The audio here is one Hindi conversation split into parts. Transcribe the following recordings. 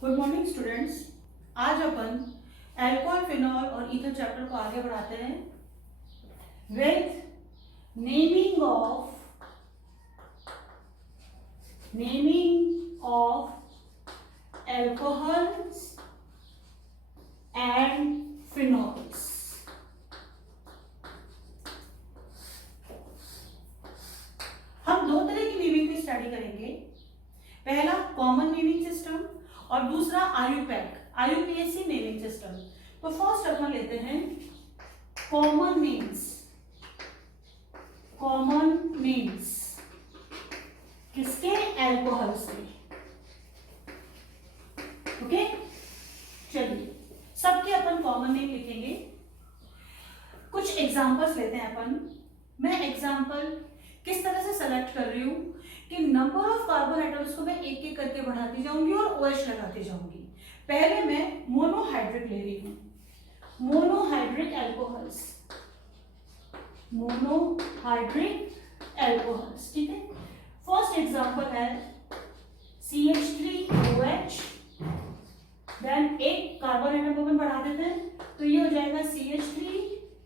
Good morning students. आज अपन अल्कोहल, फिनॉल और ईथर चैप्टर को आगे बढ़ाते हैं with naming of alcohols and phenols. हम दो तरह की नेमिंग की स्टडी करेंगे। पहला कॉमन नेमिंग सिस्टम और दूसरा आईयूपीएसी नेमिंग सिस्टम। तो फर्स्ट अपन लेते हैं कॉमन नेम्स किसके? अल्कोहल से। ओके, चलिए सबके अपन कॉमन नेम लिखेंगे। कुछ एग्जांपल्स लेते हैं अपन। मैं एग्जांपल किस तरह से सेलेक्ट कर रही हूं कि नंबर ऑफ कार्बन एटम्स को मैं एक एक करके बढ़ाती जाऊंगी और OH लगाती जाऊंगी। पहले मैं मोनोहाइड्रिक ले रही हूं, मोनोहाइड्रिक एल्कोहल्स, ठीक है। फर्स्ट एग्जांपल है CH3OH। देन एक कार्बन एटम को अपन बढ़ा देते हैं तो ये हो जाएगा CH3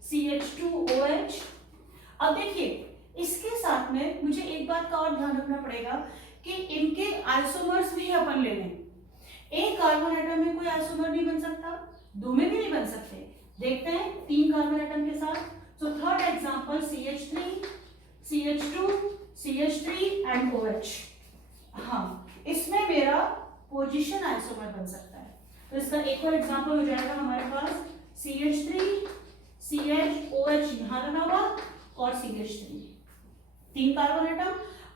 CH2OH। अब देखिए इसके साथ में मुझे एक बात का और ध्यान रखना पड़ेगा कि इनके आइसोमर्स भी अपन ले लें। एक कार्बन एटम में कोई आइसोमर नहीं बन सकता, दो में भी नहीं बन सकते। देखते हैं तीन कार्बन एटम के साथ। तो third example CH3 CH2 CH3 and OH। हाँ, इसमें मेरा पोजीशन आइसोमर बन सकता है। तो इसका एक और एग्जांपल हो जाएगा हमारे पास CH3 CHOH यहां लगा हुआ और CH3, तीन कार्बन एटम।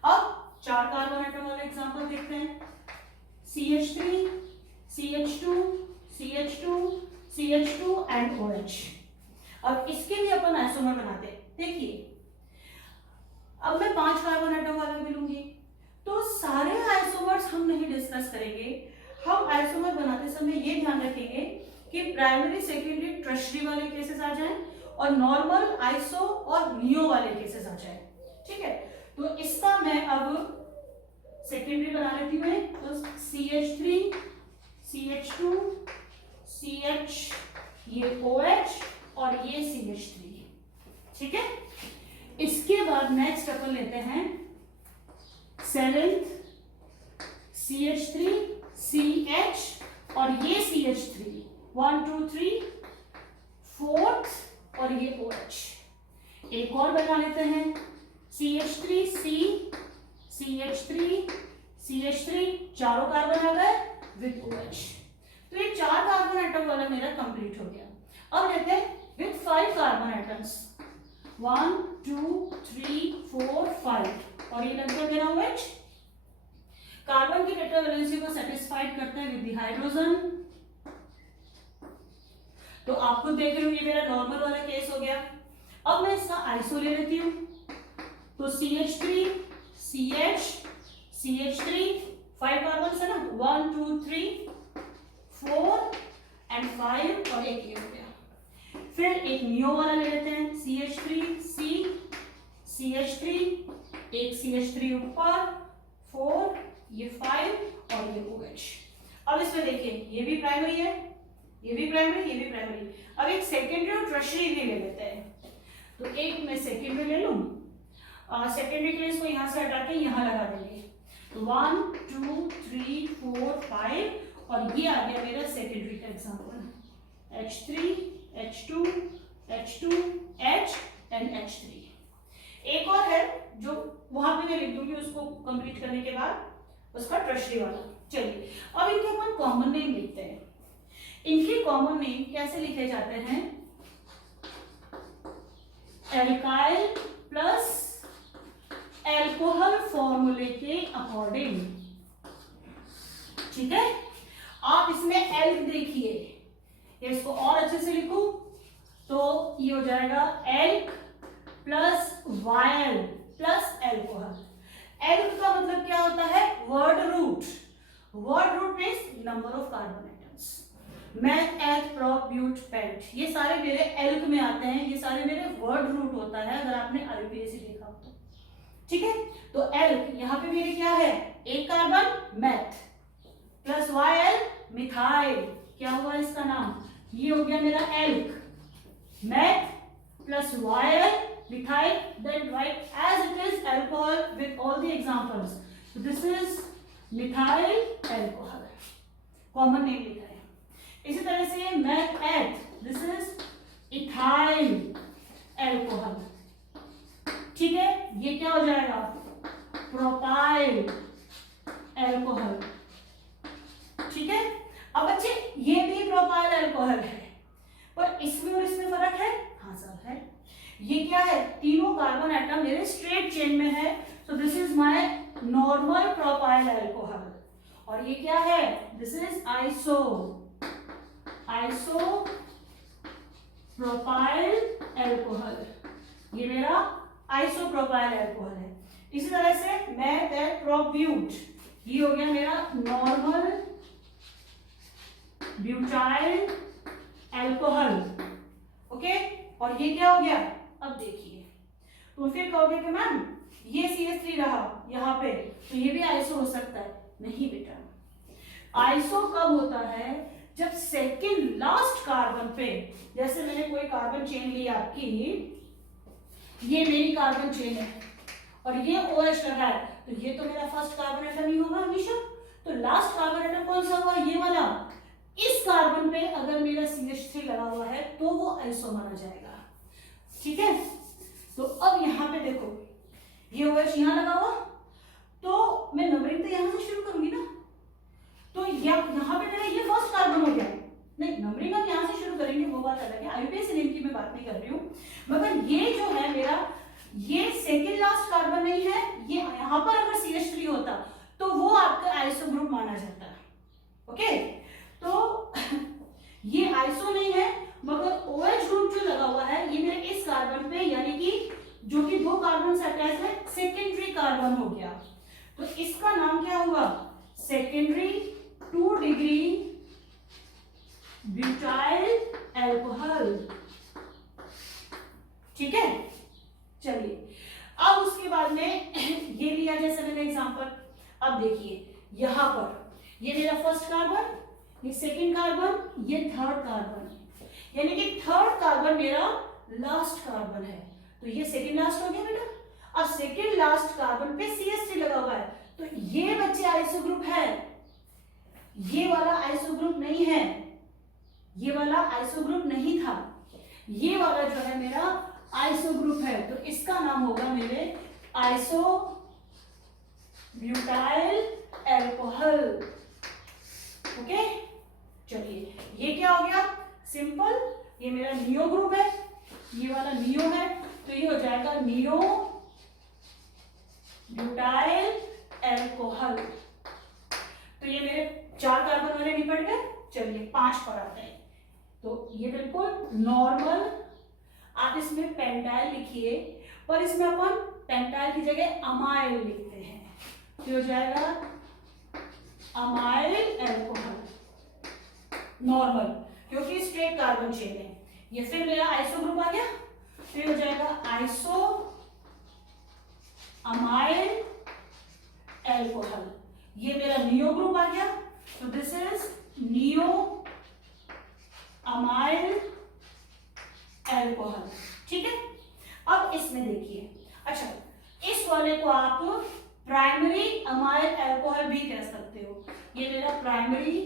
अब चार कार्बन एटम वाला एग्जांपल देखते हैं CH3 CH2 CH2 CH2 and OH। अब इसके भी अपन आइसोमर बनाते हैं। देखिए अब मैं पांच कार्बन एटम वाला भी लूंगी तो सारे आइसोमर्स हम नहीं डिस्कस करेंगे। हम आइसोमर बनाते समय ये ध्यान रखेंगे कि प्राइमरी सेकेंडरी टर्शियरी वाले केसेस आ जाएं और नॉर्मल आइसो और नियो वाले केसेस आ जाएं, ठीक है। तो इसका मैं अब सेकेंडरी बना लेती हूँ। तो CH3 CH2 CH ये OH और ये CH3, ठीक है। इसके बाद नेक्स्ट अपन लेते हैं सेवेंथ CH3 CH और ये CH3 1 2 3 फोर्थ और ये OH। एक और बना लेते हैं CH3 CH3 चारों कार्बन आ गए विद OH। तो ये चार कार्बन एटम वाला मेरा कंप्लीट हो गया। अब लेते हैं विद 5 कार्बन एटम्स 1 2 3 4 5 और ये लगभग मेरा OH। कार्बन की टेट्रावैलेंसी को सेटिस्फाइड करते हैं विद द हाइड्रोजन। तो आप खुद देख रहे हो ये मेरा नॉर्मल वाला केस हो गया। अब मैं इसका आइसो ले लेती हूं। तो CH3 CH CH3 5 कार्बन है ना, 1 2 3 4 एंड 5 और एक ये हो गया। फिर एक नियो वाला ले लेते हैं CH3 CH3 एक CH3 ऊपर 4 ये 5 और ये OH। अब इसमें देखिए ये भी प्राइमरी है, ये भी प्राइमरी, ये भी प्राइमरी। अब एक सेकेंडरी और टर्शियरी भी ले लेते हैं। तो एक मैं सेकेंडरी ले लूं, सेकेंडरी के लिए इसको यहां से हटा के यहां लगा देंगे। तो 1 2 3 4 5 और ये आ गया मेरा सेकेंडरी का example H3 H2 H2 H and H3। एक और है जो वहां पे मैं लिख दूंगी उसको कंप्लीट करने के बाद उसका टर्शियरी वाला। चलिए अब इनके अपन कॉमन नेम लिखते हैं। इनके कॉमन नेम कैसे लिखे जाते हैं? एल्काइल प्लस एल्कोहल फॉर्मूले के अकॉर्डिंग, ठीक है। आप इसमें एल्क देखिए, इसको और अच्छे से लिखूं तो ये हो जाएगा elk plus vial plus alcohol. Elk का मतलब क्या होता है? Word root. Word root means number of carbon atoms. Math elk prop ब्यूट paint ये सारे मेरे एल्क में आते हैं, ये सारे मेरे वर्ड रूट होता है अगर आपने आईयूपीएसी देखा हो तो, ठीक है। तो एल्क यहाँ पे मेरे क्या है? एक carbon meth plus Y L गया मेरा alk, meth plus yl methyl, then write as it is alcohol with all the examples. So this is methyl alcohol, common name लिखा है. इसी तरह से मैथ एथ, this is ethyl alcohol. ठीक है, ये क्या हो जाएगा, प्रोपाइल एल्कोहल. ठीक है, अब बच्चे ये भी प्रोपाइल एल्कोहल है, पर इसमें और इसमें फर्क है. हाँ सर है. ये क्या है, तीनों कार्बन एटम मेरे स्ट्रेट चेन में है. So this is my normal propyl alcohol. और ये क्या है, this is iso propyl alcohol. ये मेरा आइसो प्रोपाइल एल्कोहल है. इसी तरह से मैं प्रोब्यूट, ये हो गया मेरा नॉर्मल ब्यूटाइल एल्कोहल. ओके, और ये क्या हो गया, अब देखिए तो फिर कहोगे कि मैम ये CH3 रहा यहाँ पे, तो ये भी आइसो हो सकता है. नहीं बेटा, आइसो कब होता है, जब सेकंड लास्ट कार्बन पे, जैसे मैंने कोई कार्बन चेन ली आपकी, ये मेरी कार्बन चेन है और ये OH लगा है, तो ये तो मेरा फर्स्ट कार्बन एटम ही होगा हमेशा. तो लास्ट कार्बन एटम कौन सा हुआ, ये वाला. इस कार्बन पे अगर मेरा CH3 लगा हुआ है तो वो आइसो माना जाएगा. ठीक है, तो अब यहाँ पे देखो, ये OH यहाँ लगा हुआ, तो मैं नंबरिंग तो यहाँ से शुरू करूंगी ना. तो यहाँ पे मेरा ये फर्स्ट कार्बन हो गया. नहीं, नंबरिंग हम यहाँ से शुरू करेंगे, वो बात अलग है. IUPAC नेम की मैं बात नहीं कर रही हूँ, मगर ये जो है मेरा, ये सेकेंड लास्ट कार्बन नहीं है. ये यहाँ पर अगर CH3 होता तो वो आपका आइसो ग्रुप माना जाता है. ओके, तो ये आइसो नहीं है, मगर OH ग्रुप जो लगा हुआ है ये मेरे इस कार्बन पे, यानी कि जो कि दो कार्बन से अटैच है, सेकेंडरी कार्बन हो गया. तो इसका नाम क्या हुआ, सेकेंडरी 2 डिग्री ब्यूटाइल एल्कोहल. ठीक है, चलिए अब उसके बाद में ये लिया जैसे मैंने एग्जांपल. अब देखिए यहां पर ये मेरा फर्स्ट कार्बन, ये सेकंड कार्बन, ये थर्ड कार्बन, यानी कि थर्ड कार्बन मेरा लास्ट कार्बन है. तो ये सेकंड लास्ट हो गया बेटा. अब सेकंड लास्ट कार्बन पे CH3 लगा हुआ है, तो ये बच्चे आइसो ग्रुप है. ये वाला आइसो ग्रुप नहीं है, ये वाला आइसो ग्रुप नहीं था. ये वाला जो है मेरा आइसो ग्रुप है, तो इसका नाम होगा मेरे आइसो ब्यूटाइल एल्कोहल. ओके, चलिए ये क्या हो गया, सिंपल. ये मेरा नियो ग्रुप है, ये वाला नियो है, तो ये हो जाएगा नियो ब्यूटाइल एल्कोहल. तो ये मेरे 4 कार्बन वाले निपट गए. चलिए 5 पर आते हैं. तो ये बिल्कुल नॉर्मल, आप इसमें पेंटाइल लिखिए, पर इसमें अपन पेंटाइल की जगह अमाइल लिखते हैं. तो हो जाएगा अमाइल एल्कोहल नॉर्मल, क्योंकि स्ट्रेट कार्बन चेन है. ये फिर मेरा आइसो ग्रुप आ गया, फिर हो जाएगा आइसो अमाइल एल्कोहल. ये मेरा नियो ग्रुप आ गया, तो this is neo amyl alcohol. ठीक है, अब इसमें देखिए, अच्छा इस वाले को आप प्राइमरी अमाइल एल्कोहल भी कह सकते हो. ये मेरा प्राइमरी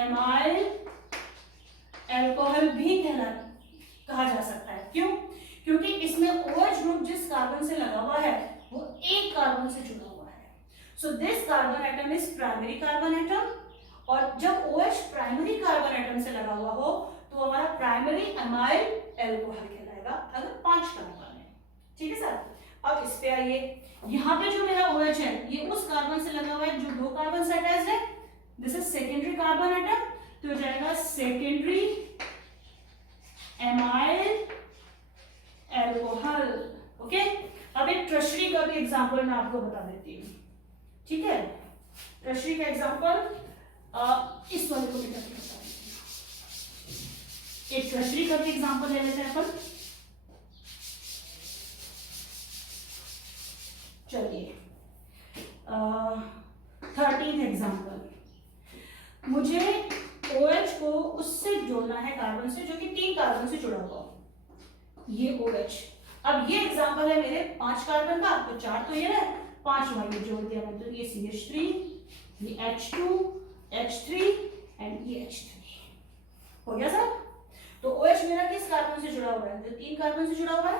अमाइल एल्कोहल भी कहा जा सकता है. क्यों? क्योंकि इसमें OH ग्रुप जिस कार्बन से लगा हुआ है वो एक कार्बन से जुड़ा हुआ है. So this carbon atom is primary carbon atom, और जब OH प्राइमरी कार्बन एटम से लगा हुआ हो तो हमारा प्राइमरी अमाइल एल्कोहल कहलाएगा, अगर 5 कार्बन है. ठीक है सर, अब इस पे आइए. यहाँ पे जो मेरा OH है ये उस कार्बन से लगा हुआ है जो 2 कार्बन से अटैच है. This is secondary carbon atom, तो हो जाएगा सेकेंडरी अमाइल एल्कोहल. ओके, अब एक टर्शरी का भी एग्जांपल मैं आपको बता देती हूँ. ठीक है, टर्शरी का एग्जांपल इस वाले को भी बता देती हूँ. एक टर्शरी का भी एग्जांपल ले लेते हैं अपन. चलिए 13th एग्जांपल. मुझे OH को उससे जोड़ना कार्बन से जो कि 3 कार्बन से जुड़ा हुआ हो, ये OH। अब ये एग्जांपल है मेरे 5 कार्बन का, तो 4 तो ये रहा, 5वां ये जोड़ दिया मैं, तो ये CH3, ये H2, H3 एंड ये H3 हो गया सर। तो OH मेरा किस कार्बन से जुड़ा हुआ है? तो 3 कार्बन से जुड़ा हुआ है,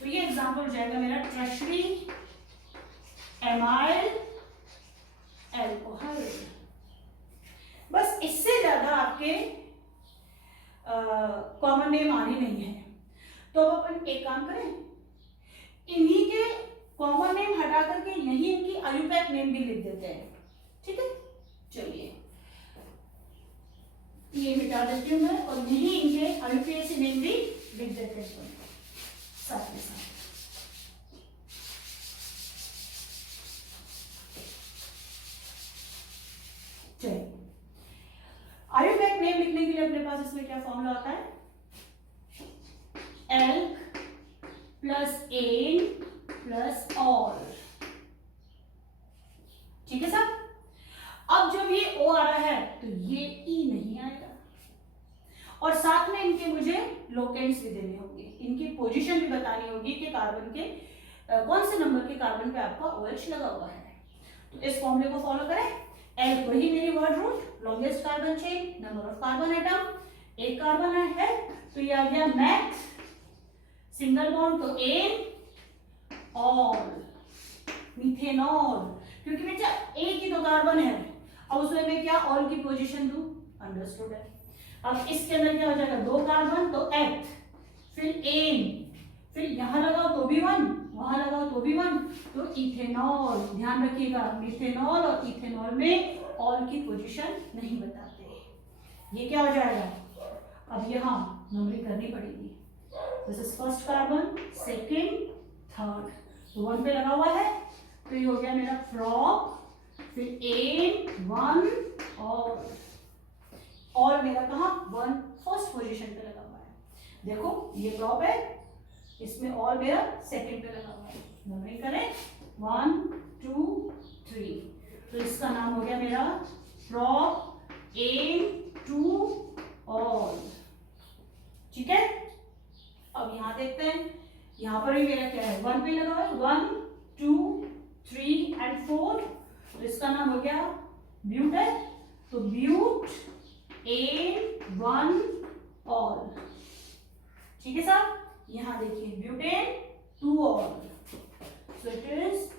तो ये एग्जांपल हो जाएगा मेरा टर्शरी एमाइल अल्कोहल। बस इससे ज्यादा आपके कॉमन नेम आने नहीं है। तो अब अपन एक काम करें, इन्हीं के कॉमन नेम हटा करके यही इनकी आयुपैक नेम भी लिख देते हैं, ठीक है। चलिए ये मिटा देती हूँ मैं, और यही इनके आयुपीएसी नेम भी लिख देते हैं साथ में साथ। चलिए आयुपैक नेम लिखने के लिए अपने पास इसमें क्या फॉर्मूला आता है? Alk plus an plus ol, ठीक है सर। अब जब ये O आ रहा है तो ये E नहीं आएगा, और साथ में इनके मुझे लोकेंट्स भी देने होंगे, इनकी पोजीशन भी बतानी होगी कि कार्बन के कौन से नंबर के कार्बन पे आपका OH लगा हुआ है। तो इस फॉर्मूले को फॉलो करें। L वही मेरी word root, longest carbon chain, number of carbon atom, एक कार्बन है तो ये आ गया मैथ, सिंगल बॉन्ड तो एन, ऑल, मिथेनॉल, क्योंकि बेटा एक ही तो कार्बन है, अब उसमें मैं क्या ऑल की पोजीशन दूं, अंडरस्टूड है। अब इसके अंदर क्या हो जाएगा, 2 कार्बन तो एथ, फिर एन, फिर यहां लगाओ तो भी 1, वहां लगाओ तो भी 1, तो इथेनॉल। ध्यान रखिएगा मिथेनॉल और इथेनॉल में ऑल की पोजीशन नहीं बताते। ये क्या हो जाएगा, अब यहां नंबरिंग करनी पड़ेगी। This is first carbon, second, third, तो 1 पे लगा हुआ है, तो ये हो गया मेरा प्रोप, फिर एन 1 और मेरा कहाँ 1 फर्स्ट पोजीशन पे लगा हुआ है। देखो ये प्रोप है, इसमें और मेरा सेकंड पे लगा हुआ है। नंबरिंग करें 1 2 3, तो इसका नाम हो गया मेरा प्रोप एन 2 ऑल, ठीक है। अब यहां देखते हैं, यहां पर भी मेरा क्या है, 1 पे लगा हुआ है, 1 2 3 एंड 4, तो इसका नाम हो गया ब्यूट है, तो ब्यूट एन 1 ऑल, ठीक है सर। यहां देखिए butane 2 all, so it is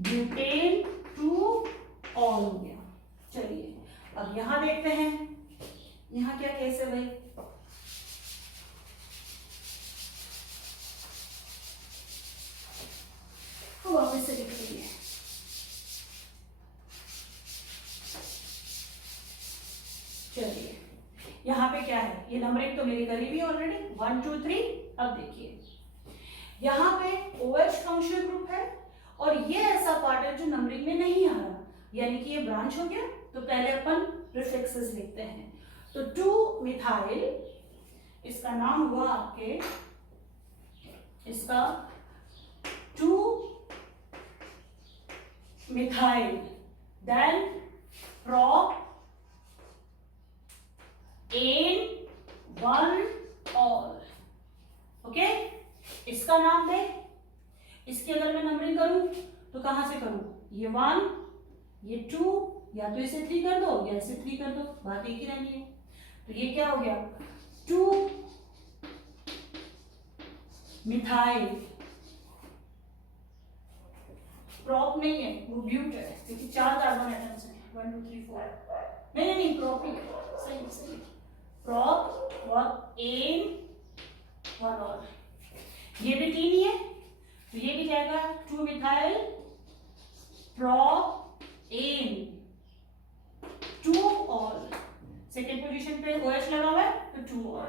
butane 2 all हो गया। चलिए अब यहां देखते हैं, यहां क्या केस है भाई, वापस से लिख रही है। चलिए यहाँ पे क्या है, ये नंबरिंग तो मेरी करी हुई ऑलरेडी 1 2 3। अब देखिए यहाँ पे OH फंक्शनल ग्रुप है, और ये ऐसा पार्ट है जो नंबरिंग में नहीं आ रहा, यानी कि ये ब्रांच हो गया। तो पहले अपन प्रीफिक्सेस लिखते हैं, तो 2 मिथाइल, इसका नाम हुआ आपके, इसका 2 methyl, then prop an 1 ol, okay. इसका नाम दे, इसकी अगर मैं नंबरिंग करूं तो कहां से करूं, ये 1 ये 2, या तो इसे 3 कर दो या इसे 3 कर दो, बात एक ही रहनी है। तो ये क्या हो गया 2 मिथाइल, प्रॉप नहीं है वो ब्यूट है, क्योंकि 4 कार्बन एटम्स हैं, 1 2 3 4, नहीं प्रॉप ही है, सही प्रॉप और एन 1 और, ये भी 3 ही है, तो ये भी जाएगा 2 methyl prop an 2 ol, second position पे OH लगा हुआ है तो 2 ऑल,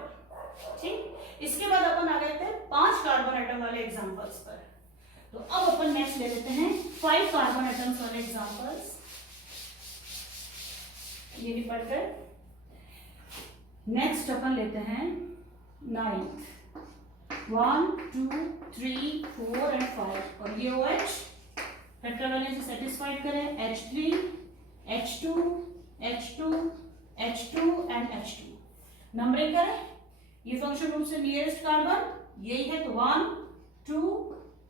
ठीक। इसके बाद अपन आ गए थे 5 कार्बन एटम वाले एग्जांपल्स पर, तो अब अपन नेक्स्ट ले लेते हैं 5 कार्बन एटम्स वाले एग्जांपल्स। ये भी पढ़कर नेक्स्ट अपन लेते हैं 9th, 1 2 3 4 एंड 5, और ये OH टेट्रावैलेंस से सेटिस्फाइड करें, H3 H2 H2 H2 and H2, numbering करें, ये फंक्शन ग्रुप से नियरेस्ट कार्बन यही है, तो 1 2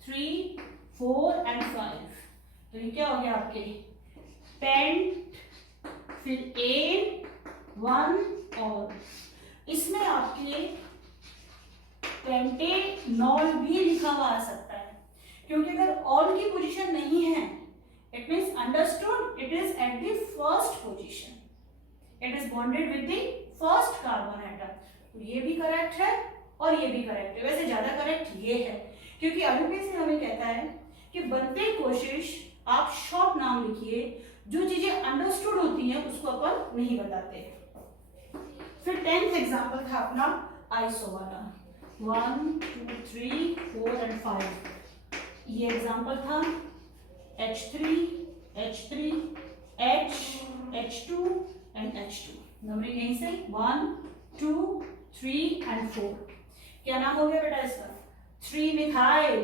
3 4 एंड 5। तो ये क्या हो गया आपके पेंट, फिर एन 1 और इसमें आपके पेंटेनॉल भी लिखा हुआ आ सकता है, क्योंकि अगर ऑल की पोजीशन नहीं है, it means understood it is at the first position, it is bonded with the first carbon atom. तो ये भी करेक्ट है और ये भी करेक्ट है। वैसे ज्यादा करेक्ट ये है, क्योंकि यूपीएससी हमें कहता है कि बनते कोशिश आप शॉर्ट नाम लिखिए, जो चीजें अंडरस्टूड होती हैं उसको अपन नहीं बताते। फिर 10th एग्जांपल था अपना आइसो वाला, 1 2 3 4 एंड 5। ये एग्जांपल था H3 H3 H H2 and H2। Numbering यहीं से 1 2 3 एंड 4। क्या नाम हो गया बेटा इसका? 3 methyl,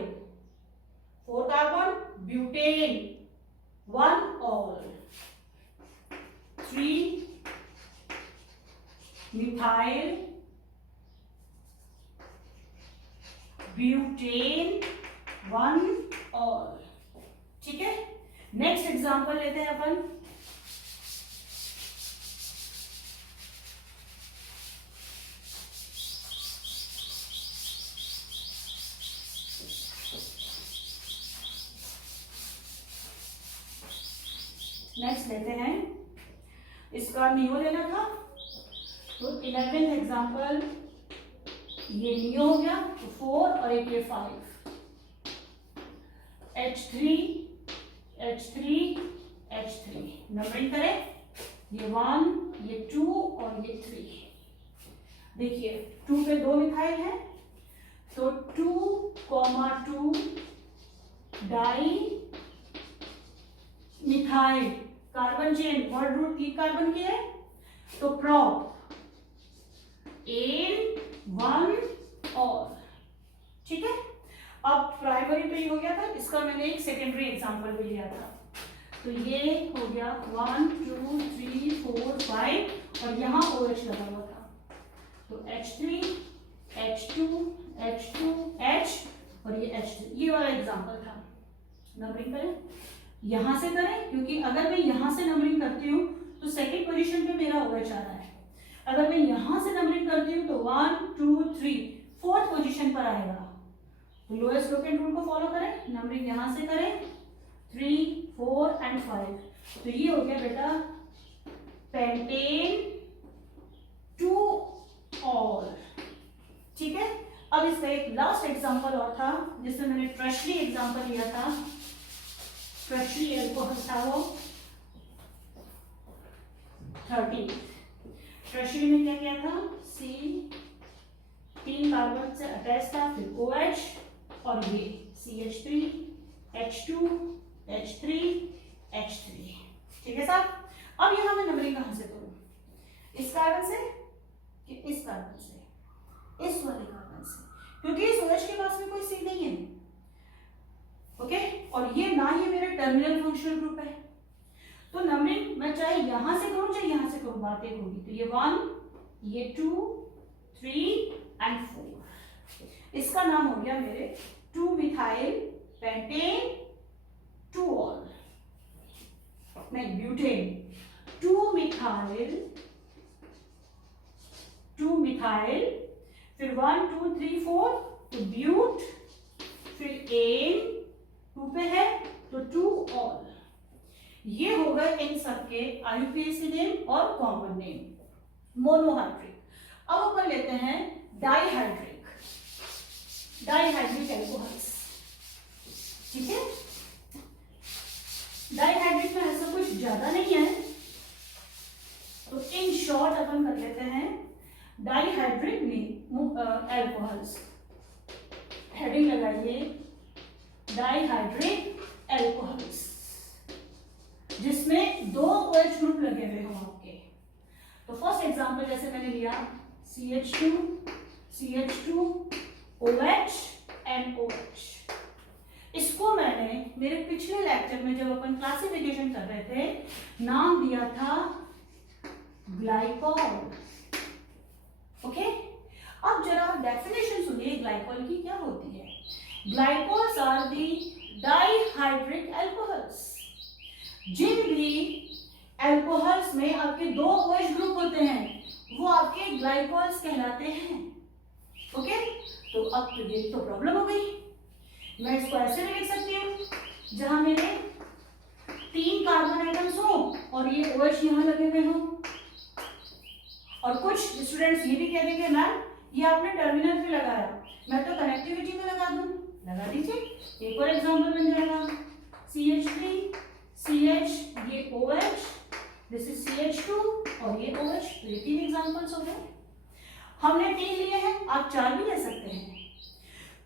4 carbon butane, 1 all. 3 methyl butane, 1 all. ठीक है, नेक्स्ट एग्जांपल लेते हैं अपन। नेक्स्ट लेते हैं, इसका नियो लेना था, तो 11th एग्जांपल ये नियो हो गया, तो 4 और एक ये 5। H3 H3 H3 नंबरिंग करें, ये 1 ये 2 और ये 3। देखिए 2 पे 2 मिथाइल है, तो 2,2 di methyl, carbon chain word root 3 carbon की है, तो प्रॉप एन 1 और। ठीक है, अब प्राइमरी पे ही हो गया था, इसका मैंने एक सेकेंडरी एग्जांपल भी लिया था, तो ये हो गया 1 2 3 4 5 और यहाँ OH लगा हुआ था, तो H3 H2 H2 H और ये H3। ये वाला एग्जांपल था। नंबरिंग करें, यहां से करें, क्योंकि अगर मैं यहां से नंबरिंग करती हूँ तो सेकेंड पोजीशन पे मेरा OH आ रहा है। अगर मैं यहां से नंबरिंग करती हूँ तो 1 2 3 फोर्थ पोजीशन पर आएगा, तो लोएस्ट लोकेंट रूल को फॉलो करें, नंबरिंग यहां से करें 3 4 एंड 5। तो ये हो गया बेटा पेंटेन 2 ऑल। ठीक है, अब इसका एक लास्ट एग्जांपल और था, जिसमें मैंने ट्रशरी एग्जांपल लिया था। ट्रशरी एल्कोहल था वो 13। ट्रशरी में क्या किया था, C 3 कार्बन से अटैच था, फिर OH और ये CH3 H2 H3 H3। ठीक है साहब, अब यहां मैं नंबरिंग कहां से करूं, इस कार्बन से कि इस कार्बन से, इस वाले कार्बन से, क्योंकि इस OH के पास में कोई C नहीं है। ओके, और ये ना ही मेरा टर्मिनल फंक्शनल ग्रुप है, तो नंबरिंग मैं चाहे यहां से करूं चाहे यहां से करूं, बात एक होगी। तो ये 1 ये 2 3 एंड 4। इसका नाम हो गया मेरे 2 मिथाइल पेंटेन 2 ऑल, नहीं ब्यूटेन, 2 मिथाइल फिर 1 2 3 4 तो ब्यूट, फिर एन 2 पे है तो 2 ऑल। ये हो गए इन सबके IUPAC नेम और कॉमन नेम। मोनोहाइड्रिक, अब अपन लेते हैं डाइहाइड्रिक, डाइहाइड्रिक एल्कोहल्स। ठीक है, डाइहाइड्रिक में ऐसा कुछ ज्यादा नहीं है, तो इन शॉर्ट अपन कर लेते हैं डाइहाइड्रिक एल्कोहल्स। हेडिंग लगाइए डाइहाइड्रिक एल्कोहल्स, जिसमें 2 OH ग्रुप लगे हुए हो आपके। तो फर्स्ट एग्जांपल जैसे मैंने लिया CH2 OH एंड OH। इसको मैंने मेरे पिछले लेक्चर में जब अपन क्लासिफिकेशन कर रहे थे नाम दिया था ग्लाइकॉल। ओके, अब जरा आप डेफिनेशन सुनिए ग्लाइकोल की क्या होती है। Glycols are the dihydric alcohols. जिन भी एल्कोहल्स में आपके दो OH ग्रुप होते हैं वो आपके ग्लाइकोल्स कहलाते हैं। ओके, तो अब तो ये तो प्रॉब्लम हो गई। मैं इसको ऐसे भी लिख सकती हूँ जहां मेरे 3 कार्बन एटम्स हो और ये OH यहाँ लगे हुए हो। और कुछ स्टूडेंट्स ये भी कह देंगे मैम ये आपने टर्मिनल पे लगाया, मैं तो कनेक्टिविटी में लगा दूं। लगा दीजिए। एक और एग्जांपल बन जाएगा CH3 CH, ये OH, दिस इज CH2 और ये OH। तो ये 3 एग्जांपल्स हो गए। हमने 3 लिए हैं, आप 4 भी ले सकते हैं।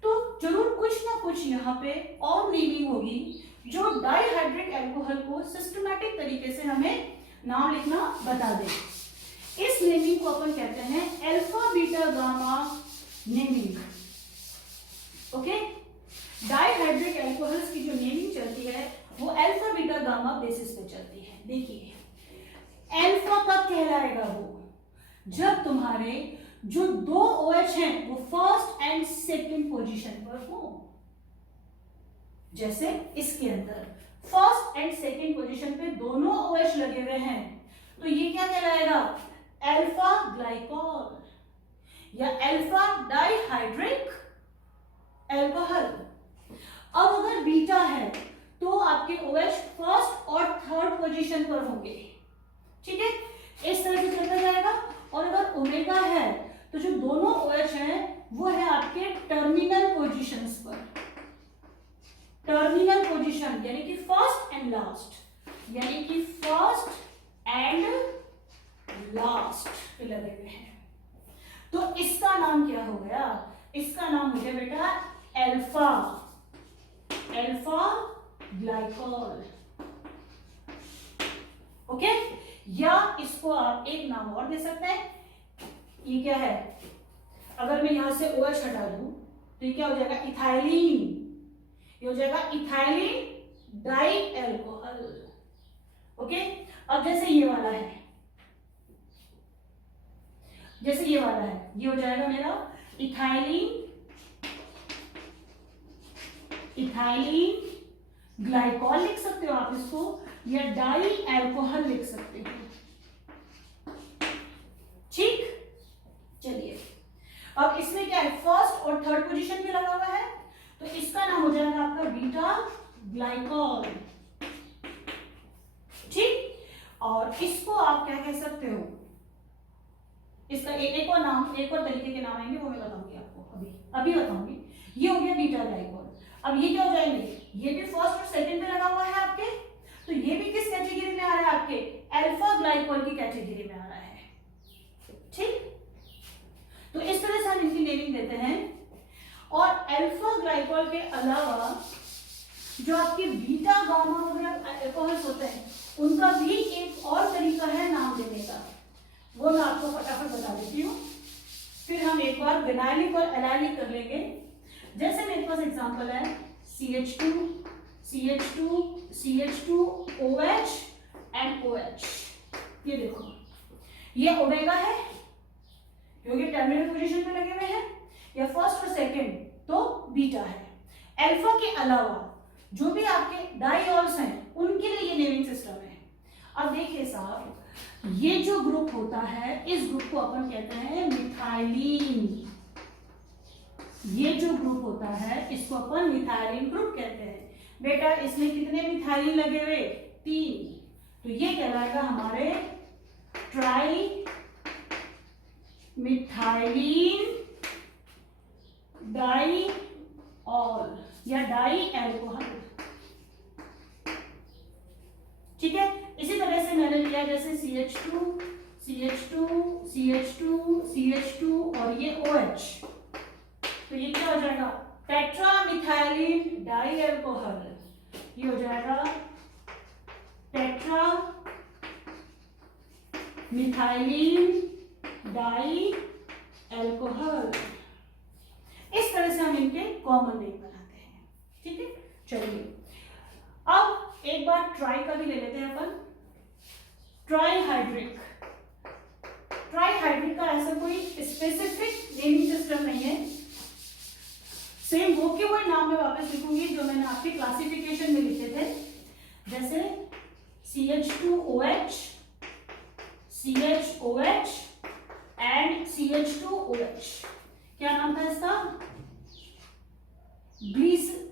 तो जरूर कुछ ना कुछ यहाँ पे और नेमिंग होगी जो डाइहाइड्रिक अल्कोहल को सिस्टमैटिक तरीके से हमें नाम लिखना बता दे। इस नेमिंग को अपन कहते हैं alpha beta gamma naming. Okay, dihydric alcohols की जो नेमिंग चलती है वो अल्फा बीटा गामा बेसिस पे चलती है। देखिए अल्फा कब कहलाएगा वो, जब तुम्हारे जो 2 OH हैं वो फर्स्ट एंड सेकंड पोजीशन पर हो। जैसे इसके अंदर फर्स्ट एंड सेकंड पोजीशन पे दोनों OH लगे हुए हैं, तो ये क्या कहलाएगा, अल्फा ग्लाइकोल या अल्फा डाइहाइड्रिक अल्कोहल। अब अगर बीटा है तो आपके OH फर्स्ट और थर्ड पोजीशन पर होंगे। ठीक है, इस तरह से चलता जाएगा। और अगर ओमेगा है तो जो दोनों OH हैं वो है आपके टर्मिनल पोजीशंस पर। टर्मिनल पोजीशन यानी कि फर्स्ट एंड लास्ट, यानी कि फर्स्ट एंड लास्ट पे लगे हुए हैं। तो इसका नाम क्या हो गया, इसका नाम हो गया बेटा अल्फा, अल्फा ग्लाइकोल। ओके, या इसको आप एक नाम और दे सकते हैं, ये क्या है, अगर मैं यहां से OH हटा दूं तो ये क्या हो जाएगा, इथाइलिन। ये हो जाएगा इथाइलिन डाई एल्कोहल। ओके, अब जैसे ये वाला है, जैसे ये वाला है, ये हो जाएगा मेरा इथाइलिन, इथाइलिन ग्लाइकोल लिख सकते हो आप इसको, या डाई एल्कोहल लिख सकते हो। ठीक, चलिए अब इसमें क्या है, फर्स्ट और थर्ड पोजीशन पे लगा हुआ है, तो इसका नाम हो जाएगा आपका बीटा ग्लाइकोल। ठीक, और इसको आप क्या कह सकते हो, इसका एक और नाम, एक और तरीके के नाम आएंगे वो मैं बताऊंगी आपको, अभी बताऊंगी। ये हो गया बीटा ग्लाइकोल। अब ये क्या हो जाएंगे, ये भी फर्स्ट और सेकंड में लगा हुआ है आपके, तो ये भी किस कैटेगरी में आ रहा है, आपके अल्फा ग्लाइकोल की कैटेगरी में आ रहा है। ठीक, तो इस तरह से हम इनकी नेमिंग देते हैं। और अल्फा ग्लाइकोल के अलावा जो आपके बीटा गामा वगैरह अल्कोहल्स होते हैं उनका भी एक और तरीका है नाम देने का, वो मैं आपको फटाफट बता देती हूँ, फिर हम एक बार विनाइलिक और एलाइलिक कर लेंगे। जैसे मेरे पास एग्जांपल है CH2 CH2 CH2 OH and OH। ये देखो ये ओमेगा है क्योंकि टर्मिनल पोजीशन पे लगे हुए हैं, या फर्स्ट और सेकंड तो बीटा है। अल्फा के अलावा जो भी आपके डाईऑल्स हैं उनके लिए ये नेमिंग सिस्टम है। अब देखिए साहब, ये जो ग्रुप होता है इस ग्रुप को अपन कहते हैं मिथाइलिन। ये जो ग्रुप होता है इसको अपन मिथाइलिन ग्रुप कहते हैं। बेटा इसमें कितने मिथाइलिन लगे हुए, 3, तो ये कहलाएगा हमारे ट्राई मिथाइलिन डाईऑल या डाई एल्कोहल। ठीक है, इसी तरह से मैंने लिया जैसे CH2 CH2 CH2 CH2 और ये OH, तो ये क्या हो जाएगा, टेट्रा मिथाइलिन डाई एल्कोहल। ये हो जाएगा टेट्रा मिथाइलिन डाई एल्कोहल। इस तरह से हम इनके कॉमन नेम बनाते हैं। ठीक है, चलिए अब एक बार ट्राई का भी ले लेते हैं अपन। ट्राईहाइड्रिक, ट्राई डाईहाइड्रिक का ऐसा कोई स्पेसिफिक नेमिंग सिस्टम नहीं है। सेम वो के वही नाम में वापस लिखूंगी जो मैंने आपकी क्लासिफिकेशन में लिखे थे, जैसे CH2OH, CHOH एंड CH2OH। क्या नाम था इसका? ग्लीसरॉल।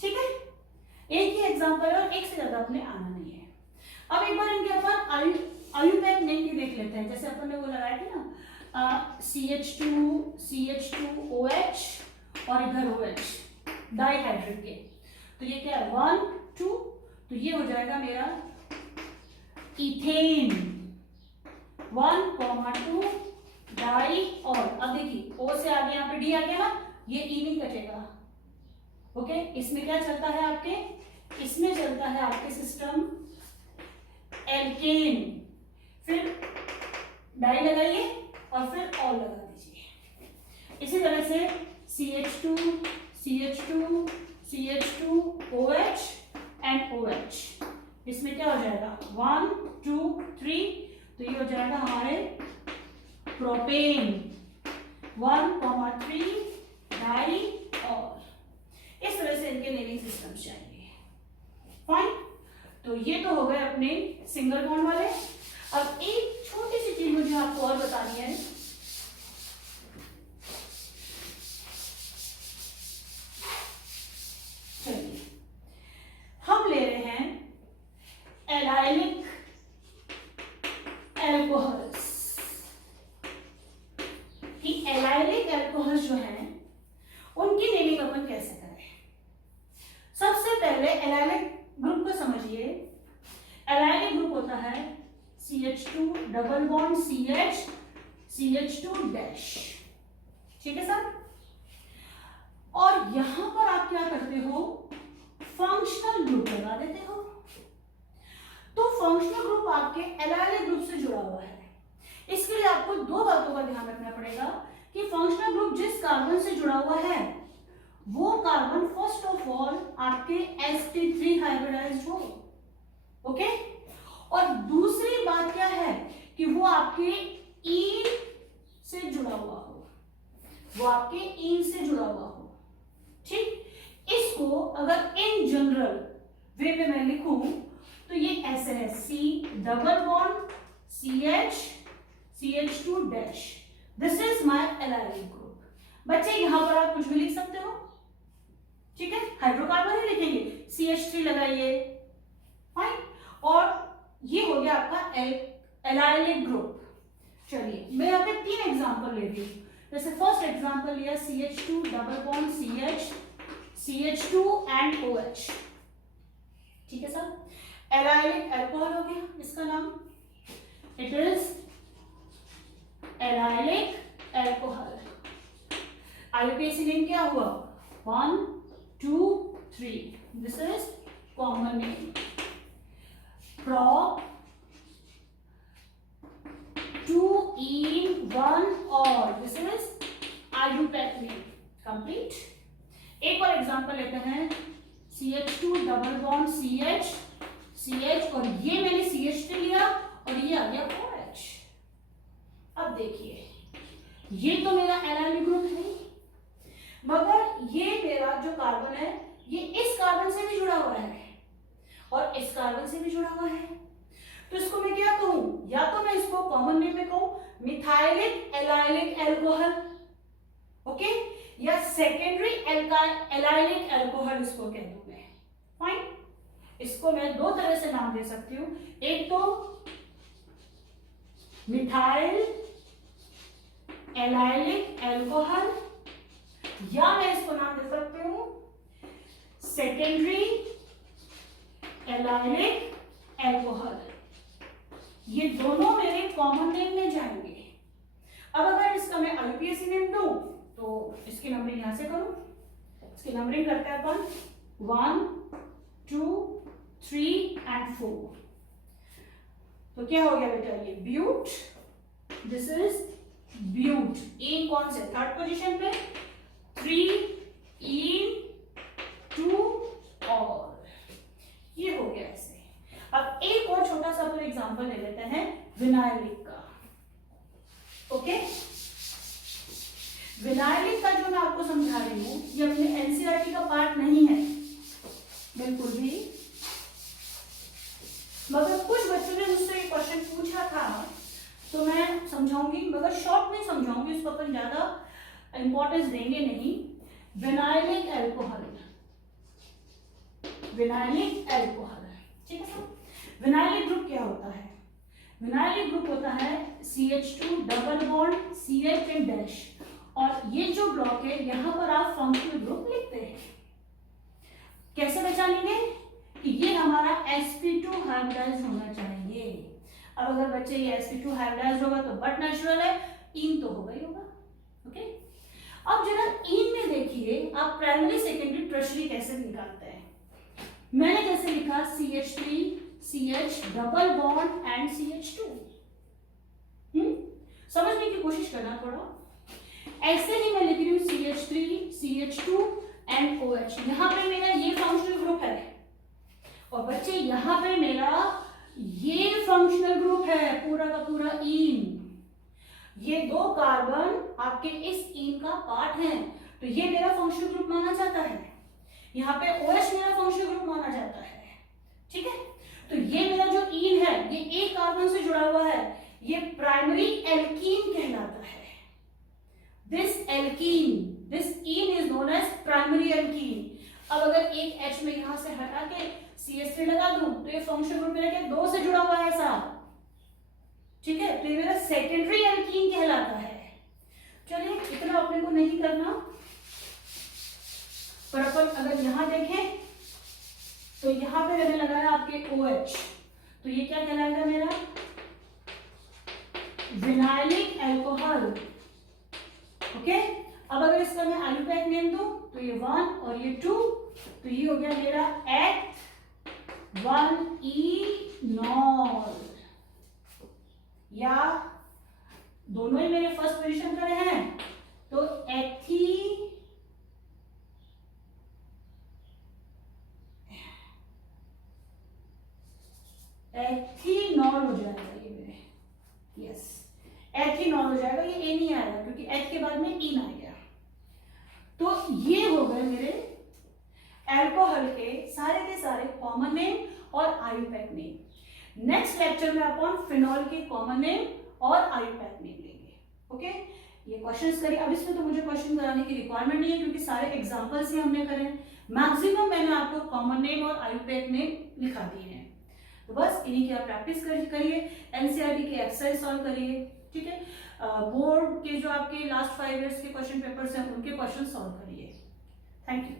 ठीक है, एक ही एग्जांपल है और एक से ज्यादा अपने आना नहीं है। अब एक बार इनके अपन आयुपैक नेम भी देख लेते हैं। जैसे अपन ने वो लगाया था ना CH2OH और इधर OH डाईहाइड्रिक के, तो ये क्या है 1 2, तो ये हो जाएगा मेरा इथेन 1,2 डाई। और अब देखिए O से आगे यहाँ पे D आ गया ना, ये E नहीं कटेगा। ओके, इसमें क्या चलता है आपके? इसमें चलता है आपके सिस्टम एल्केन, फिर डाई लगाइए और फिर ऑल लगा दीजिए। इसी तरह से CH2 OH एंड OH, इसमें क्या हो जाएगा 1 2 3, तो ये हो जाएगा हमारे प्रोपेन 1,3 डाई। और इस तरह से इनके नेमिंग सिस्टम चाहिए। फाइन, तो ये तो हो गए अपने सिंगल बॉन्ड वाले। अब एक छोटी सी चीज मुझे आपको और बतानी है। चलिए, हम ले रहे हैं एलाइलिक एल्कोहल्स। कि एलाइलिक एल्कोहल्स जो हैं उनकी नेमिंग अपन कैसे करें। सबसे पहले एलाइलिक ग्रुप को समझिए। एलाइलिक ग्रुप होता है CH2 double bond CH CH2 dash. ठीक है सर, और यहां पर आप क्या करते हो, फंक्शनल ग्रुप लगा देते हो। तो फंक्शनल ग्रुप आपके एलाइलिक ग्रुप से जुड़ा हुआ है। इसके लिए आपको दो बातों का ध्यान रखना पड़ेगा कि फंक्शनल ग्रुप जिस कार्बन से जुड़ा हुआ है वो कार्बन फर्स्ट ऑफ ऑल आपके sp3 हाइब्रिडाइज्ड हो। ओके, और दूसरी बात क्या है कि वो आपके ईन से जुड़ा हुआ हो, वो आपके ईन से जुड़ा हुआ हो। ठीक, इसको अगर इन जनरल वे में मैं लिखूं तो ये ऐसे है C double bond CH CH2 dash. This is my allylic group. बच्चे यहां पर आप कुछ भी लिख सकते हो। ठीक है, हाइड्रोकार्बन ही लिखेंगे, CH3 लगाइए। फाइन, और ये हो गया आपका एलाइलिक ग्रुप। चलिए, मैं यहाँ पे 3 एग्जांपल लेती हूँ। जैसे फर्स्ट एग्जांपल लिया CH2 double bond CH CH2 and OH। ठीक है सर, एलाइलिक अल्कोहल हो गया इसका नाम, it is allylic alcohol. IUPAC name क्या हुआ 1 2 3, this is common name. prop 2-ene-1 और this is IUPAC name complete. एक और एग्जांपल लेते हैं CH2 double bond CH CH, और ये मैंने CH3 लिया और ये आ गया OH। अब देखिए, ये तो मेरा एलाइलिक ग्रुप है, मगर ये मेरा जो कार्बन है ये इस कार्बन से भी जुड़ा हुआ है और इस कार्बन से भी जुड़ा हुआ है। तो इसको मैं क्या कहूं, या तो मैं इसको कॉमन नेम में कहूं मिथाइलिक एलाइलिक अल्कोहल, ओके, या सेकेंडरी एलाइलिक अल्कोहल इसको कह दूं मैं। फाइन, इसको मैं दो तरह से नाम दे सकती हूं, एक तो मिथाइल एलाइलिक अल्कोहल, या मैं इसको नाम दे सकती हूं सेकेंडरी एलाइलिक अल्कोहल। ये दोनों मेरे कॉमन नेम में जाएंगे। अब अगर इसका मैं आईयूपीएसी नेम दूं तो इसकी नंबरिंग यहां से करूं। इसकी नंबरिंग करते हैं अपन 1 2 3 एंड 4। तो क्या हो गया बेटा, ये ब्यूट, दिस इज ब्यूट। इन कौन से थर्ड पोजीशन पे, 3 इन 2 और ये हो गया ऐसे। समझा रही हूँ ये अपने एनसीईआरटी का पार्ट नहीं है बिल्कुल भी, मगर कुछ बच्चों ने मुझसे ये क्वेश्चन पूछा था तो मैं समझाऊंगी, मगर शॉर्ट में समझाऊंगी, इसको अपन ज्यादा इंपॉर्टेंस देंगे नहीं। विनाइलिक अल्कोहल, विनाइलिक अल्कोहल, ठीक है सर। विनाइलिक ग्रुप क्या होता है? विनाइलिक ग्रुप होता है CH2 double bond CH and dash, और ये जो ब्लॉक है यहाँ पर आप फंक्शनल ग्रुप लिखते हैं। कैसे पहचानेंगे कि ये हमारा sp2 हाइब्रिडाइज्ड होना चाहिए। अब अगर बच्चे ये sp2 हाइब्रिडाइज्ड होगा तो बट नेचुरल है, इन तो होगा ही होगा, ओके। अब जरा इन में देखिए आप प्राइमरी सेकेंडरी टर्शियरी कैसे निकालते हैं। मैंने जैसे लिखा CH3 CH double bond and CH2, समझने की कोशिश करना थोड़ा। ऐसे ही मैं लिख रही हूँ CH3 CH2 एंड OH, यहाँ पे मेरा ये फंक्शनल ग्रुप है, और बच्चे यहाँ पे मेरा ये फंक्शनल ग्रुप है पूरा का पूरा इन। ये दो कार्बन आपके इस इन का पार्ट है, तो ये मेरा फंक्शनल ग्रुप माना जाता है। यहाँ पे OH मेरा फंक्शनल ग्रुप माना जाता है, ठीक है। तो ये मेरा जो इन है ये एक कार्बन से जुड़ा हुआ है, ये प्राइमरी एल्कीन कहलाता है। This alkene, this in is known as primary alkene. अब अगर एक H में यहां से हटा के CH3 लगा दूं तो ये फंक्शनल ग्रुप मेरा क्या दो से जुड़ा हुआ है ऐसा, ठीक है। तो ये मेरा सेकेंडरी एल्कीन कहलाता है। चलिए इतना अपने को नहीं करना, पर अपन अगर यहां देखें तो यहां पे मैंने लगाया आपके OH, तो ये क्या कहलाएगा मेरा विनाइलिक अल्कोहल, ओके। अब अगर इसका मैं आयुपैक नेम दूं तो ये 1 और ये 2, तो ये हो गया मेरा H1E-नॉल, या दोनों ही मेरे फर्स्ट पोजीशन पर हैं तो एथीनॉल हो जाएगा ये मेरे, यस एथीनॉल हो जाएगा। ये ए नहीं आएगा क्योंकि एच के बाद में इन आ गया। तो ये हो गए मेरे अल्कोहल के सारे कॉमन नेम और आयुपैक नेम। नेक्स्ट लेक्चर में अपन फिनॉल के कॉमन नेम और आयुपैक नेम लेंगे, ओके। ये क्वेश्चंस करिए। अब इसमें तो मुझे क्वेश्चन कराने की रिक्वायरमेंट नहीं है क्योंकि सारे एग्जांपल्स ही हमने करे। मैक्सिमम मैंने आपको कॉमन नेम और आयुपैक नेम लिखा दिए हैं, तो बस इन्हीं की आप प्रैक्टिस करिए, एनसीईआरटी के एक्सरसाइज सॉल्व करिए, ठीक है। बोर्ड के जो आपके लास्ट 5 ईयर्स के क्वेश्चन पेपर्स हैं उनके क्वेश्चन सॉल्व करिए। Thank you.